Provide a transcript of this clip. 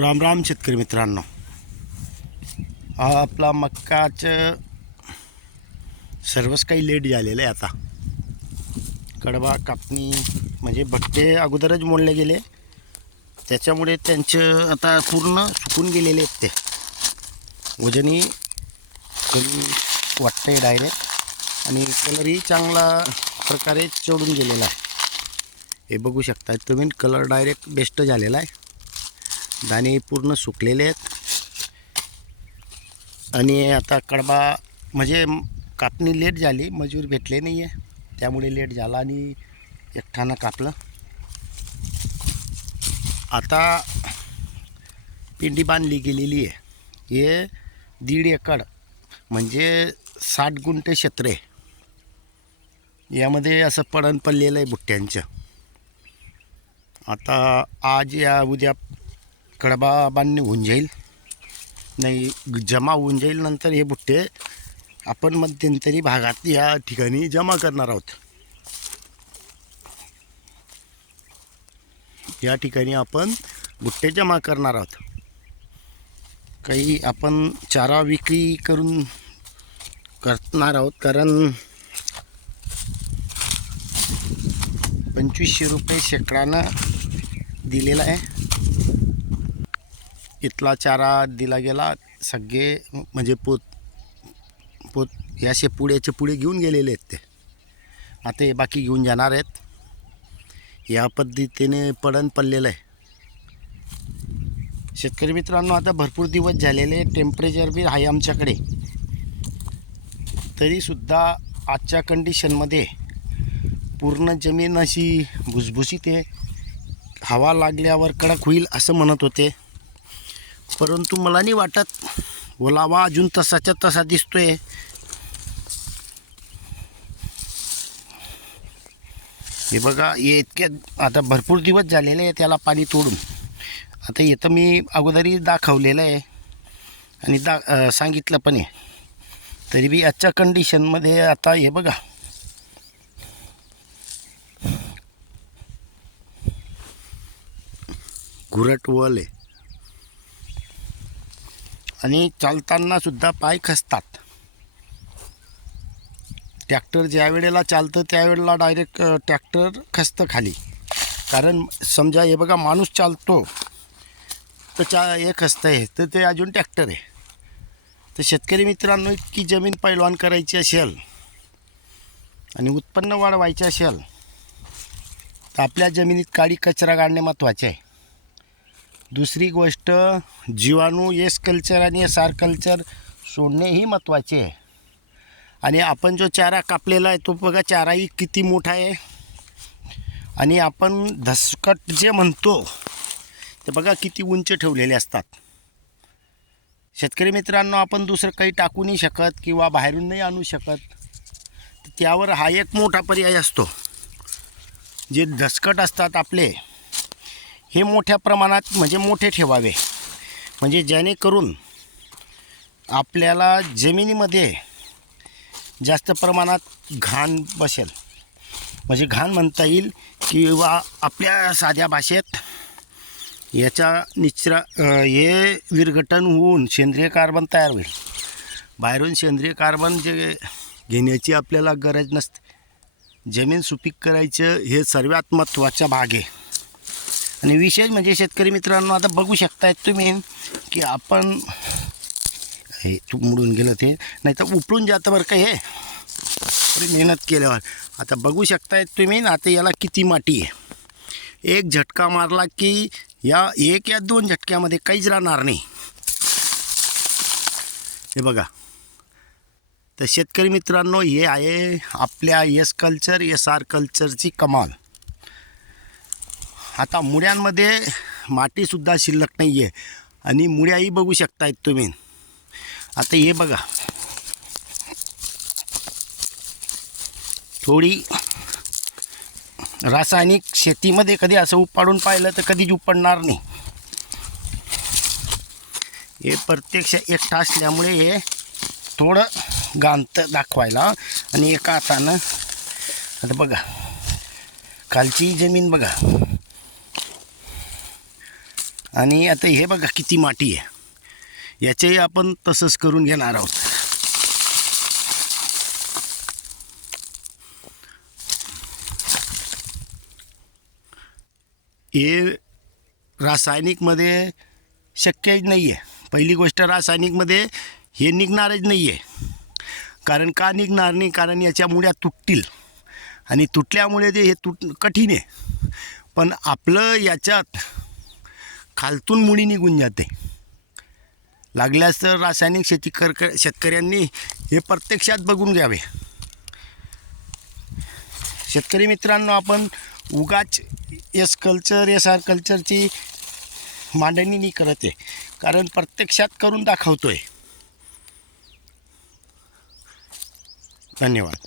राम राम शेतकरी मित्रांनो. हा आपला मक्काचं सर्वच काही लेट झालेलं आहे आता. कडबा कापणी म्हणजे भट्टे अगोदरच मोडले गेले. त्याच्यामुळे त्यांचं आता पूर्ण सुकून गेलेले आहेत ते. वजनही कमी वाटतंय डायरेक्ट आणि कलरही चांगला प्रकारे चढून गेलेला आहे. हे बघू शकता तुम्ही कलर डायरेक्ट बेस्ट झालेला आहे. दाणे पूर्ण सुकलेले आहेत. आणि आता कडबा म्हणजे कापणी लेट झाली मजूर भेटले नाही आहे त्यामुळे लेट झाला आणि एकठाणं कापलं. आता पिंडी बांधली गेलेली आहे. हे दीड एकर म्हणजे साठ गुंठे क्षेत्र आहे. यामध्ये असं पडण पडलेलं आहे बुट्ट्यांचं. आता आज या उद्या कडबा बांधणी होऊन जाईल. नाही जमा होऊन जाईल नंतर हे बुट्टे आपण मध्यंतरी भागात या ठिकाणी जमा करणार आहोत. या ठिकाणी आपण बुट्टे जमा करणार आहोत. काही आपण चारा विक्री करून करणार आहोत कारण पंचवीसशे रुपये शेकडानं दिलेला आहे. इथला चारा दिला गेला सगळे म्हणजे पोत पोत या शेपुड्याचे पुढे घेऊन गेलेले आहेत ते. आता हे बाकी घेऊन जाणार आहेत. या पद्धतीने पडण पडलेलं आहे. शेतकरी मित्रांनो आता भरपूर दिवस झालेले टेम्परेचर बी आहे आमच्याकडे. तरीसुद्धा आजच्या कंडिशनमध्ये पूर्ण जमीन अशी भुसभुशीत आहे. हवा लागल्यावर कडक होईल असं म्हणत होते. परंतु मला नाही वाटत. ओलावा अजून तसाच्या तसा दिसतोय. हे बघा हे इतक्यात आता भरपूर दिवस झालेले आहे त्याला पाणी तोडून. आता इथं मी अगोदरही दाखवलेलं आहे. आणि दा सांगितलं पण आहे. तरी बी आजच्या कंडिशनमध्ये आता हे बघा. घुरट वल आहे. आणि चालताना सुद्धा पाय खसतात. ट्रॅक्टर ज्या वेळेला चालतं त्यावेळेला डायरेक्ट ट्रॅक्टर खसतं खाली. कारण समजा हे बघा माणूस चालतो तर चा हे खसतं आहे तर ते अजून ट्रॅक्टर आहे. तर शेतकरी मित्रांनो इतकी जमीन पैलवान करायची असेल आणि उत्पन्न वाढवायचे असेल तर आपल्या जमिनीत काळी कचरा काढणे महत्त्वाचे आहे. दुसरी गोष्ट जीवाणू एस कल्चर आणि एस आर कल्चर सोडणेही महत्त्वाचे आहे. आणि आपण जो चारा कापलेला आहे तो बघा चाराही किती मोठा आहे. आणि आपण धसकट जे म्हणतो ते बघा किती उंच ठेवलेले असतात. शेतकरी मित्रांनो आपण दुसरं काही टाकू नाही शकत किंवा बाहेरून नाही आणू शकत. तर त्यावर हा एक मोठा पर्याय असतो. जे धसकट असतात आपले हे मोठ्या प्रमाणात म्हणजे मोठे ठेवावे. म्हणजे जेणेकरून आपल्याला जमिनीमध्ये जास्त प्रमाणात घाण बसेल. म्हणजे घाण म्हणता येईल किंवा आपल्या साध्या भाषेत याचा निचरा हे विरघटन होऊन सेंद्रिय कार्बन तयार होईल. बाहेरून सेंद्रिय कार्बन जे घेण्याची आपल्याला गरज नसते. जमीन सुपीक करायचं हे सर्वात महत्त्वाचा भाग आहे. आणि विशेष म्हणजे शेतकरी मित्रांनो आता बघू शकतायत तुम्ही की आपण हे तू मुडून गेलं ते नाही तर उपळून जातं बरं का हे. मेहनत केल्यावर. आता बघू शकतायत तुम्ही आता याला किती माती आहे. एक झटका मारला की या एक या दोन झटक्यामध्ये काहीच राहणार नाही. हे बघा. तर शेतकरी मित्रांनो हे आहे आपल्या यस कल्चर एस आर कल्चरची कमाल. आता मुळ्यांमध्ये मातीसुद्धा शिल्लक नाही आहे आणि मुळ्याही बघू शकतायत तुम्ही. आता हे बघा. थोडी रासायनिक शेतीमध्ये कधी असं उपाडून पाहिलं तर कधीच उपडणार नाही. हे प्रत्यक्ष एकटा असल्यामुळे हे थोडं गांत दाखवायला आणि एका हातानं आता बघा. खालची जमीन बघा. आणि आता हे बघा किती माती आहे. याचेही आपण तसंच करून घेणार आहोत. हे रासायनिकमध्ये शक्यच नाही आहे पहिली गोष्ट रासायनिकमध्ये हे निघणारच नाही आहे कारण का निघणार नाही? कारण याच्या मुळ्या तुटतील. आणि तुटल्यामुळे ते हे तुट कठीण आहे. पण आपलं याच्यात खालतून मुळी निघून जाते. लागल्यास तर रासायनिक शेती कर शेतकऱ्यांनी हे प्रत्यक्षात बघून घ्यावे. शेतकरी मित्रांनो आपण उगाच एस कल्चर एस आर कल्चरची मांडणी नाही करत आहे. कारण प्रत्यक्षात करून दाखवतो आहे धन्यवाद.